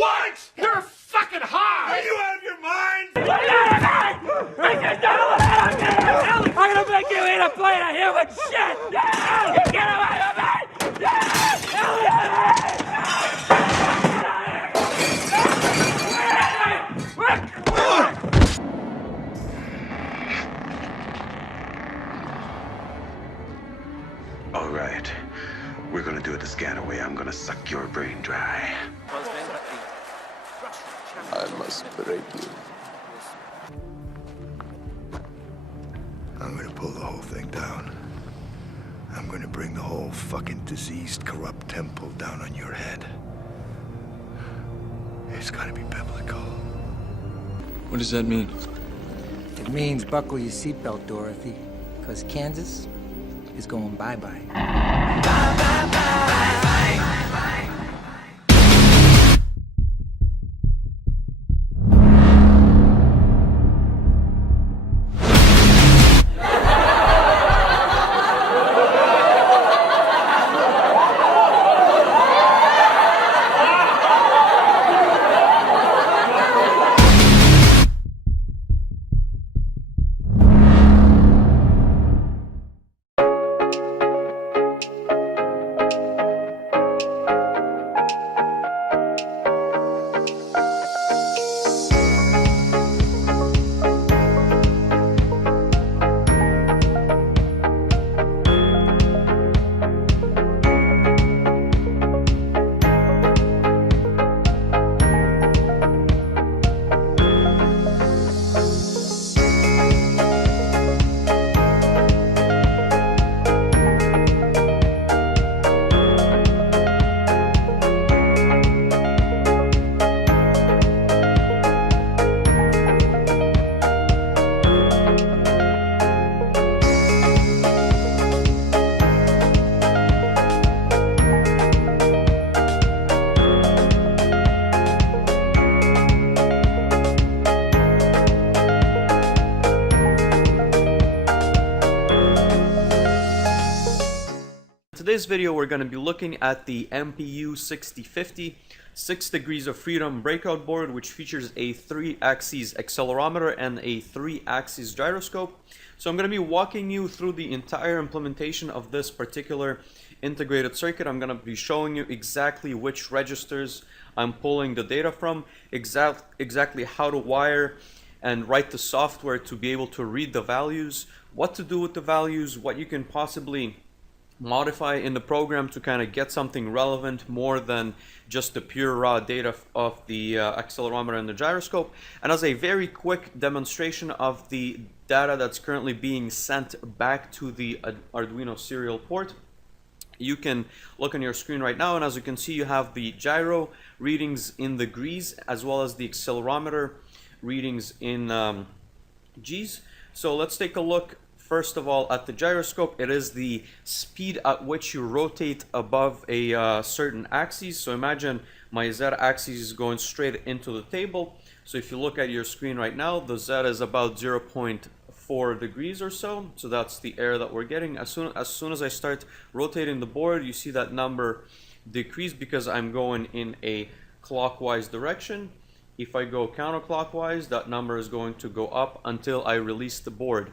What? You're fucking high! Are you out of your mind? I'm gonna make you eat a plate of human shit! Get away from All right. We're gonna do it the Scanner way. I'm gonna suck your brain dry. I must break you. I'm gonna pull the whole thing down. I'm gonna bring the whole fucking diseased, corrupt temple down on your head. It's gonna be biblical. What does that mean? It means buckle your seatbelt, Dorothy, because Kansas is going bye-bye. Today's video we're going to be looking at the MPU 6050 6 degrees of freedom breakout board, which features a 3-axis accelerometer and a 3-axis gyroscope. So I'm going to be walking you through the entire implementation of this particular integrated circuit. I'm going to be showing you exactly which registers I'm pulling the data from, exactly how to wire and write the software to be able to read the values, what to do with the values, what you can possibly modify in the program to kind of get something relevant more than just the pure raw data of the accelerometer and the gyroscope. And as a very quick demonstration of the data that's currently being sent back to the Arduino serial port, you can look on your screen right now, and as you can see, you have the gyro readings in the degrees as well as the accelerometer readings in G's. So let's take a look first of all at the gyroscope. It is the speed at which you rotate above a certain axis. So imagine my Z axis is going straight into the table. So if you look at your screen right now, the Z is about 0.4 degrees or so. So that's the error that we're getting. As soon as I start rotating the board, you see that number decrease because I'm going in a clockwise direction. If I go counterclockwise, that number is going to go up until I release the board.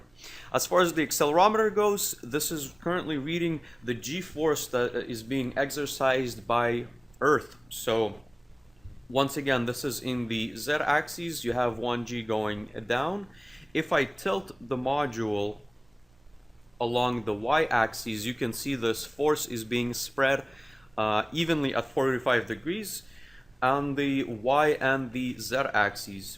As far as the accelerometer goes, this is currently reading the G-force that is being exercised by Earth. So once again, this is in the Z-axis. You have 1G going down. If I tilt the module along the Y-axis, you can see this force is being spread evenly at 45 degrees on the Y and the Z axes.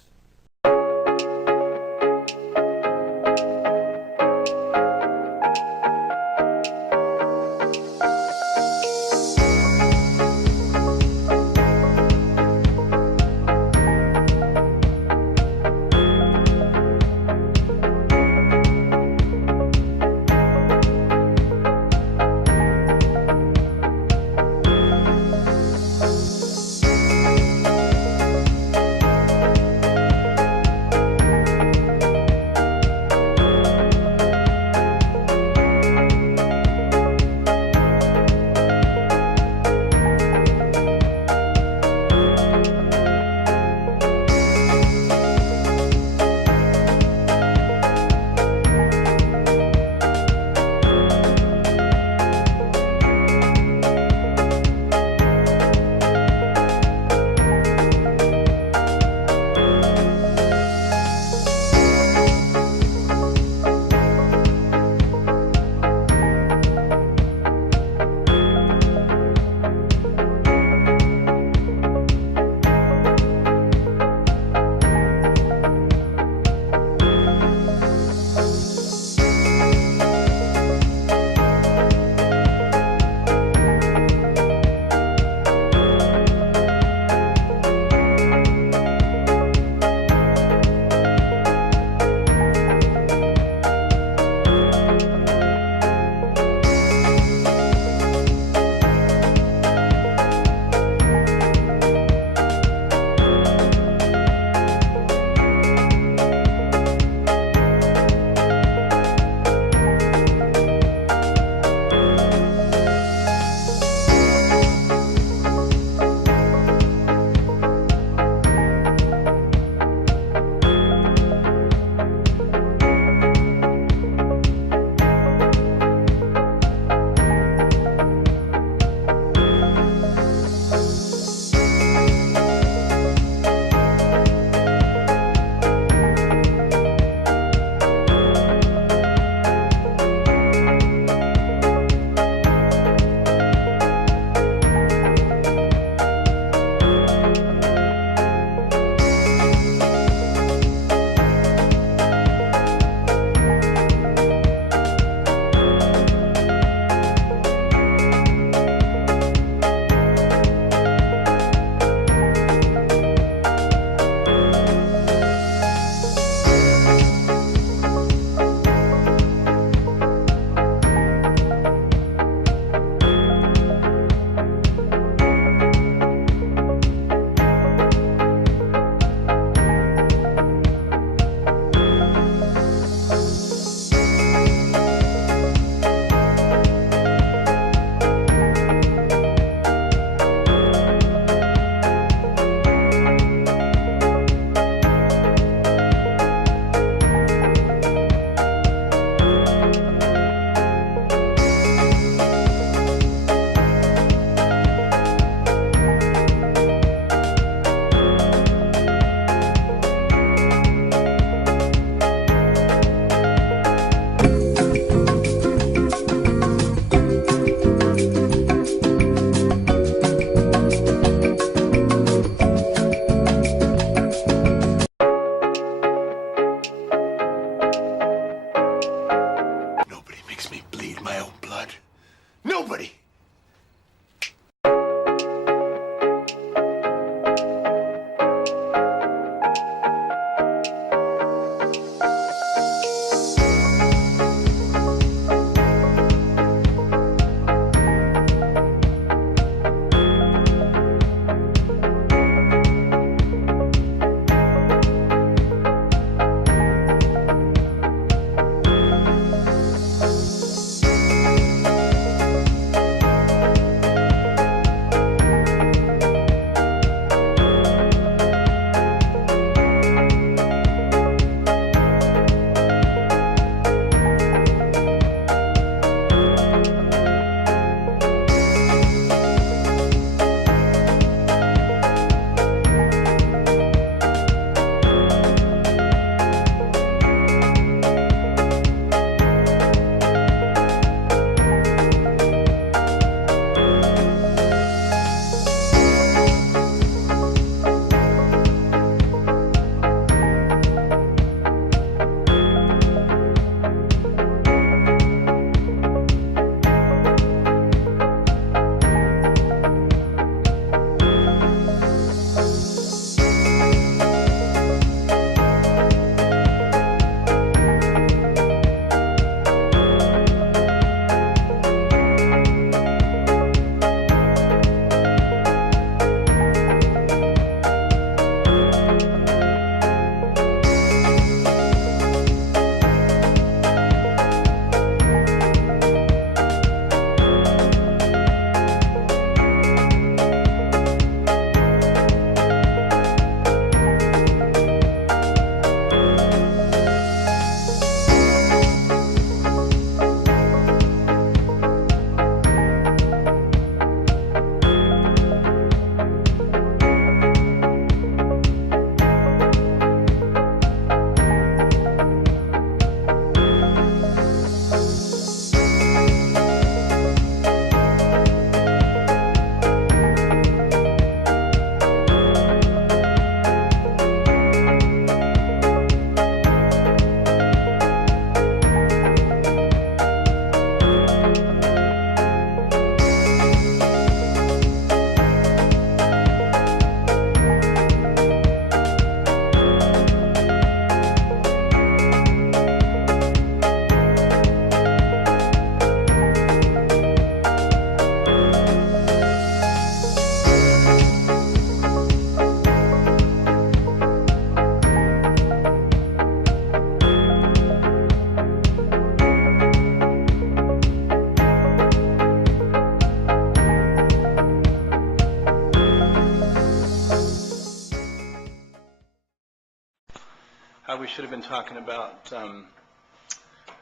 how we should have been talking about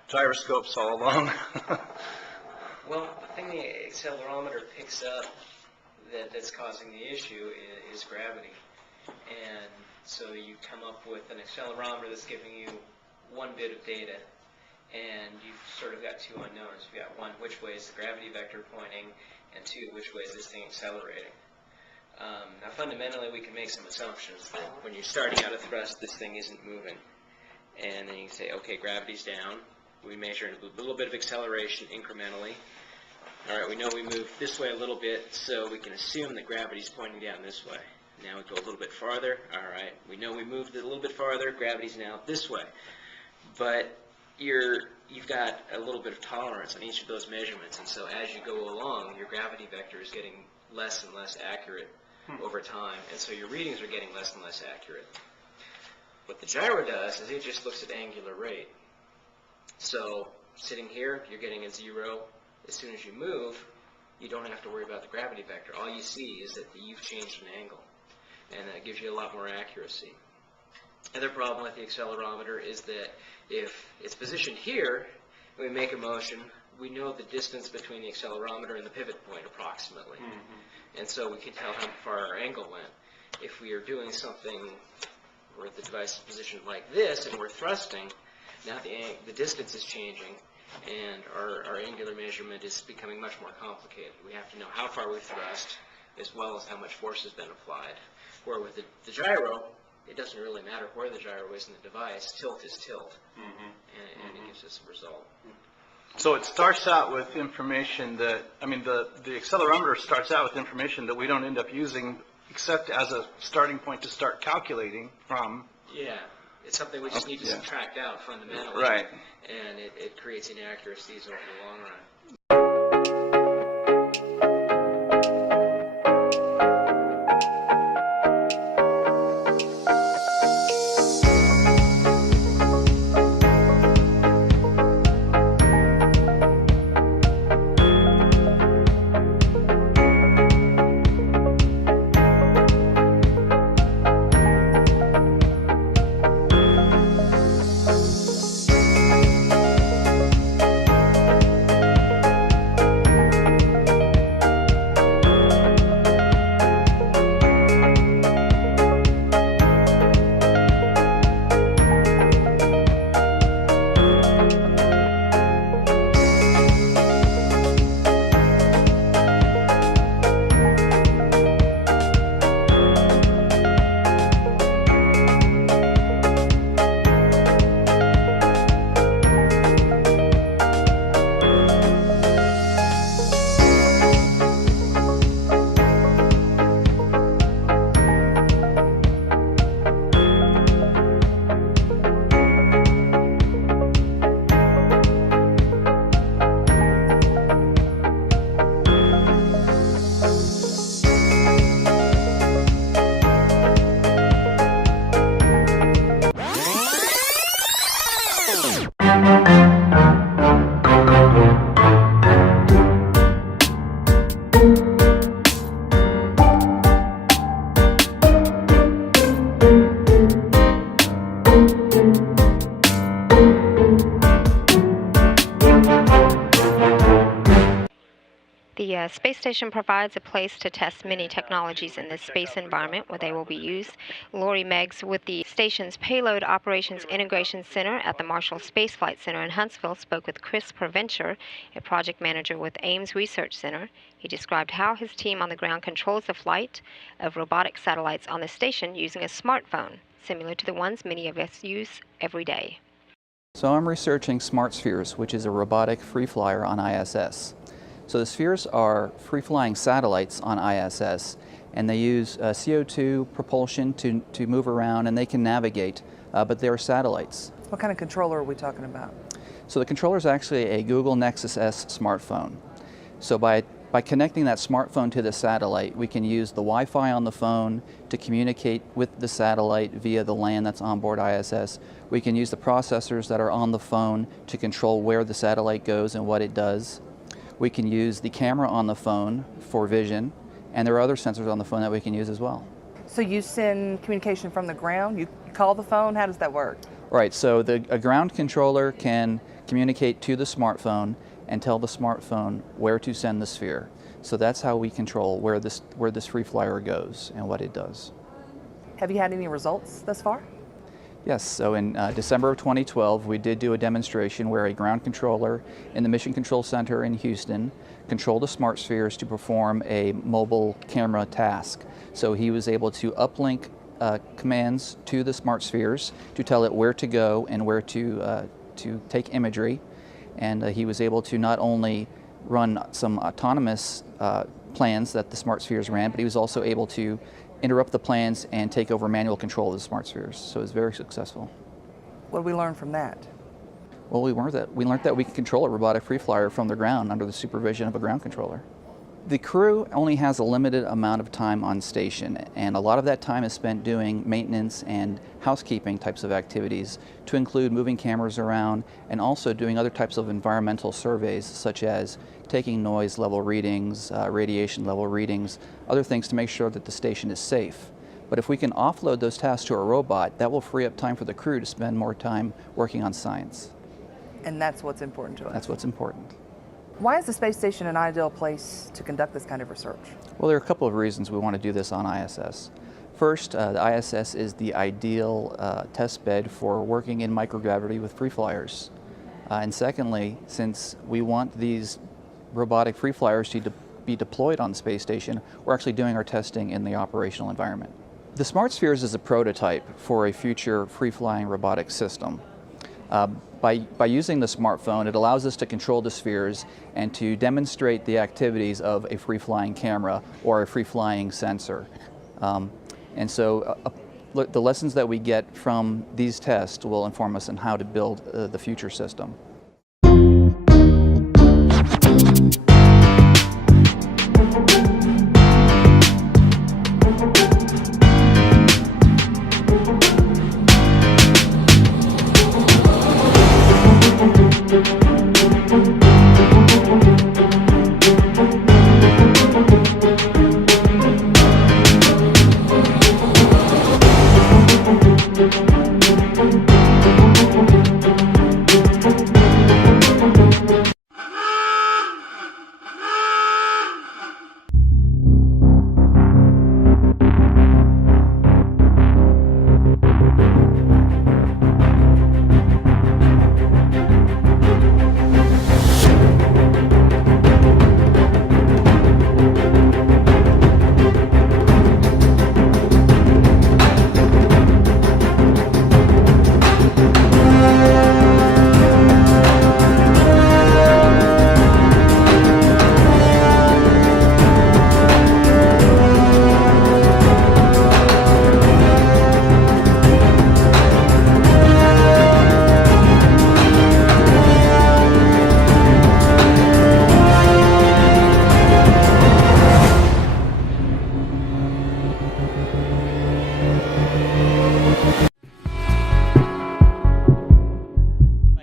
gyroscopes all along. Well, the thing the accelerometer picks up that's causing the issue is gravity. And so you come up with an accelerometer that's giving you one bit of data, and you've sort of got two unknowns. You've got one, which way is the gravity vector pointing, and two, which way is this thing accelerating. Now fundamentally we can make some assumptions that when you're starting out at thrust, this thing isn't moving. And then you can say, okay, gravity's down. We measure a little bit of acceleration incrementally. All right, we know we move this way a little bit, so we can assume that gravity's pointing down this way. Now we go a little bit farther. All right, we know we moved it a little bit farther. Gravity's now this way. But you've got a little bit of tolerance on each of those measurements, and so as you go along, your gravity vector is getting less and less accurate over time, and so your readings are getting less and less accurate. What the gyro does is it just looks at angular rate. So sitting here, you're getting a 0. As soon as you move, you don't have to worry about the gravity vector. All you see is that you've changed an angle, and that gives you a lot more accuracy. Other problem with the accelerometer is that if it's positioned here, and we make a motion, we know the distance between the accelerometer and the pivot point approximately. And so we can tell how far our angle went. If we are doing something where the device is positioned like this and we're thrusting, now the distance is changing, and our angular measurement is becoming much more complicated. We have to know how far we thrust, as well as how much force has been applied. Where with the gyro, it doesn't really matter where the gyro is in the device. Tilt is tilt, and it gives us a result. So it starts out with information that, I mean, the accelerometer starts out with information that we don't end up using except as a starting point to start calculating from. Yeah, it's something we just need to subtract out fundamentally. Right. And it creates inaccuracies over the long run. The space station provides a place to test many technologies in this space environment where they will be used. Lori Meggs with the station's Payload Operations Integration Center at the Marshall Space Flight Center in Huntsville spoke with Chris Provencher, a project manager with Ames Research Center. He described how his team on the ground controls the flight of robotic satellites on the station using a smartphone, similar to the ones many of us use every day. So I'm researching Smart Spheres, which is a robotic free flyer on ISS. So the spheres are free-flying satellites on ISS, and they use CO2 propulsion to move around, and they can navigate, but they're satellites. What kind of controller are we talking about? So the controller is actually a Google Nexus S smartphone. So by connecting that smartphone to the satellite, we can use the Wi-Fi on the phone to communicate with the satellite via the LAN that's on board ISS. We can use the processors that are on the phone to control where the satellite goes and what it does. We can use the camera on the phone for vision, and there are other sensors on the phone that we can use as well. So you send communication from the ground? You call the phone? How does that work? Right, so a ground controller can communicate to the smartphone and tell the smartphone where to send the sphere. So that's how we control where this free flyer goes and what it does. Have you had any results thus far? Yes, so in December of 2012, we did do a demonstration where a ground controller in the Mission Control Center in Houston controlled the smart spheres to perform a mobile camera task. So he was able to uplink commands to the smart spheres to tell it where to go and where to take imagery. And he was able to not only run some autonomous plans that the smart spheres ran, but he was also able to interrupt the plans and take over manual control of the smart spheres. So it was very successful. What did we learn from that? Well, we learned that we can control a robotic free flyer from the ground under the supervision of a ground controller. The crew only has a limited amount of time on station, and a lot of that time is spent doing maintenance and housekeeping types of activities, to include moving cameras around and also doing other types of environmental surveys, such as taking noise level readings, radiation level readings, other things to make sure that the station is safe. But if we can offload those tasks to a robot, that will free up time for the crew to spend more time working on science. And that's what's important to us. That's what's important. Why is the space station an ideal place to conduct this kind of research? Well, there are a couple of reasons we want to do this on ISS. First, the ISS is the ideal test bed for working in microgravity with free flyers. And secondly, since we want these robotic free flyers to be deployed on the space station, we're actually doing our testing in the operational environment. The Smart Spheres is a prototype for a future free-flying robotic system. By using the smartphone, it allows us to control the spheres and to demonstrate the activities of a free-flying camera or a free-flying sensor. And so the lessons that we get from these tests will inform us on how to build the future system.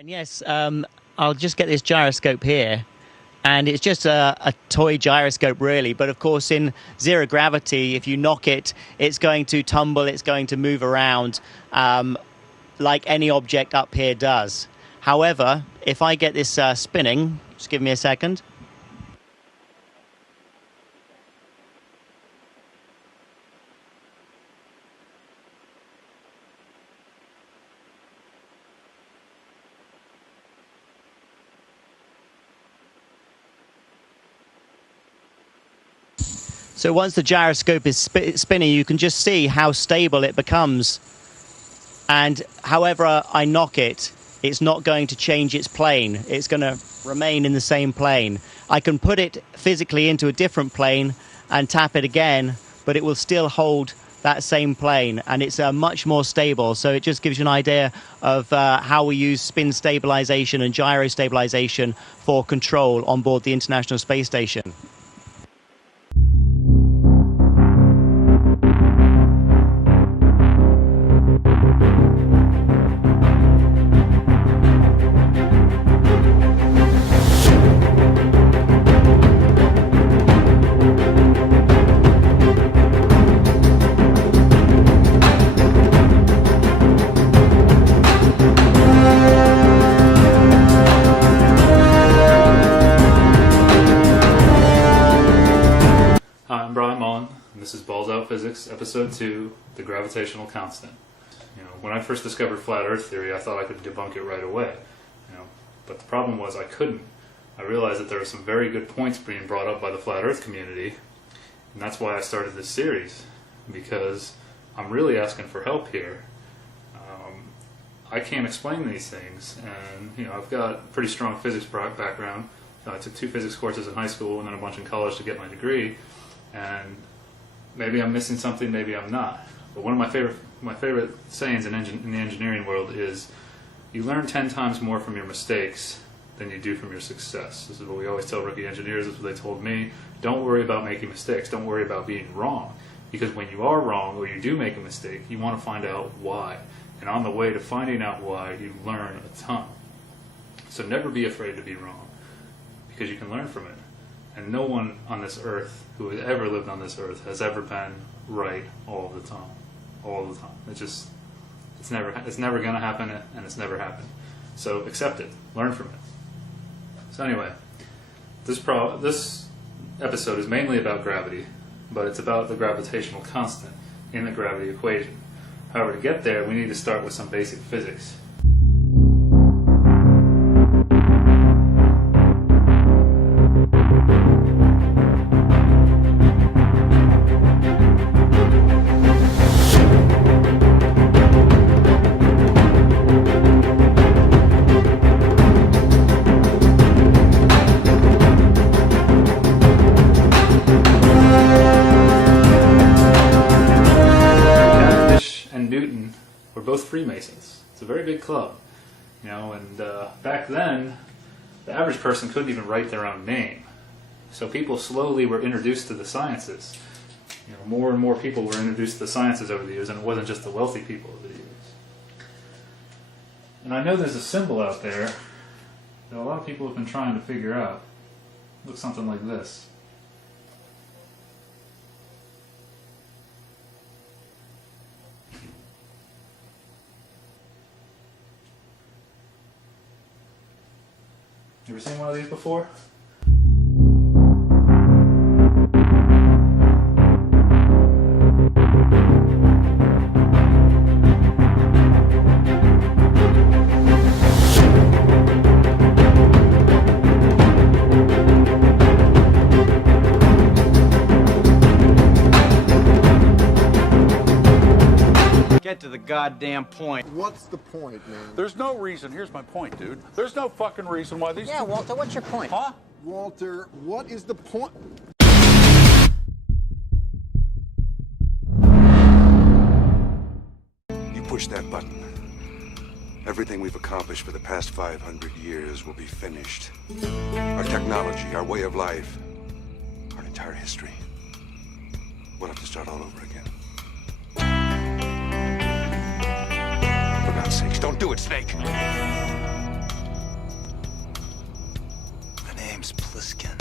Yes, I'll just get this gyroscope here, and it's just a toy gyroscope really, but of course in zero gravity, if you knock it, it's going to tumble, it's going to move around like any object up here does. However, if I get this spinning, just give me a second. So once the gyroscope is spinning, you can just see how stable it becomes. And however I knock it, it's not going to change its plane. It's going to remain in the same plane. I can put it physically into a different plane and tap it again, but it will still hold that same plane, and it's much more stable. So it just gives you an idea of how we use spin stabilization and gyro stabilization for control on board the International Space Station. everyone. This is Balls Out Physics, Episode 2, The Gravitational Constant. When I first discovered flat Earth theory, I thought I could debunk it right away. But the problem was I couldn't. I realized that there were some very good points being brought up by the flat Earth community, and that's why I started this series, because I'm really asking for help here. I can't explain these things, and I've got a pretty strong physics background. I took 2 physics courses in high school and then a bunch in college to get my degree, and maybe I'm missing something, maybe I'm not. But one of my favorite sayings in the engineering world is, you learn 10 times more from your mistakes than you do from your success. This is what we always tell rookie engineers. This is what they told me. Don't worry about making mistakes. Don't worry about being wrong. Because when you are wrong or you do make a mistake, you want to find out why. And on the way to finding out why, you learn a ton. So never be afraid to be wrong, because you can learn from it. And no one on this earth who has ever lived on this earth has ever been right all the time. All the time. It's never going to happen, and it's never happened. So accept it. Learn from it. So anyway, this episode is mainly about gravity, but it's about the gravitational constant in the gravity equation. However, to get there, we need to start with some basic physics. Freemasons. It's a very big club, and back then the average person couldn't even write their own name. So people slowly were introduced to the sciences. More and more people were introduced to the sciences over the years, and it wasn't just the wealthy people over the years. And I know there's a symbol out there that a lot of people have been trying to figure out. It looks something like this. You ever seen one of these before? Get to the goddamn point. What's the point, man? There's no reason. Here's my point, dude. There's no fucking reason why these... Yeah, Walter, what's your point? Huh? Walter, what is the point? You push that button. Everything we've accomplished for the past 500 years will be finished. Our technology, our way of life, our entire history. We'll have to start all over again. For God's sakes, don't do it, Snake! My name's Pliskin.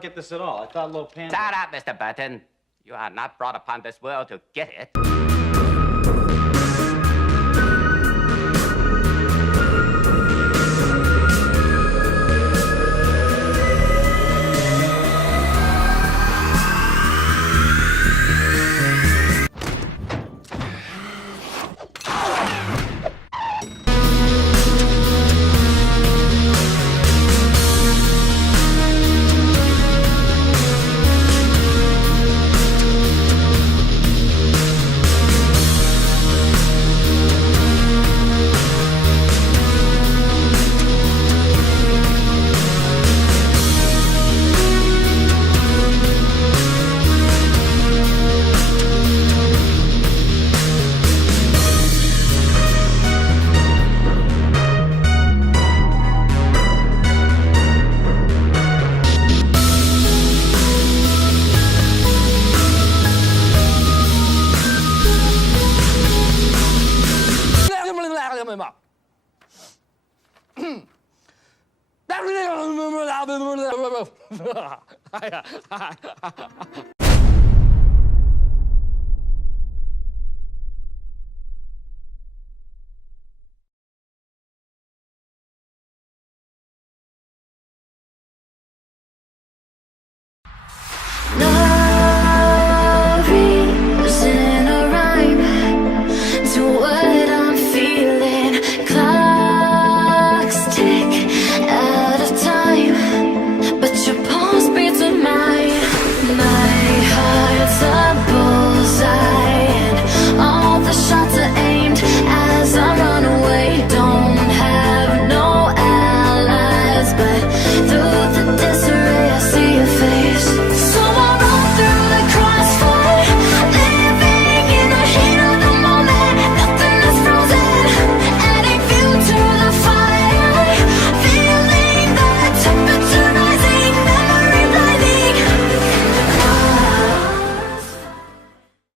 don't get this at all. I thought Lo Pan... Shut up, Mr. Burton. You are not brought upon this world to get it.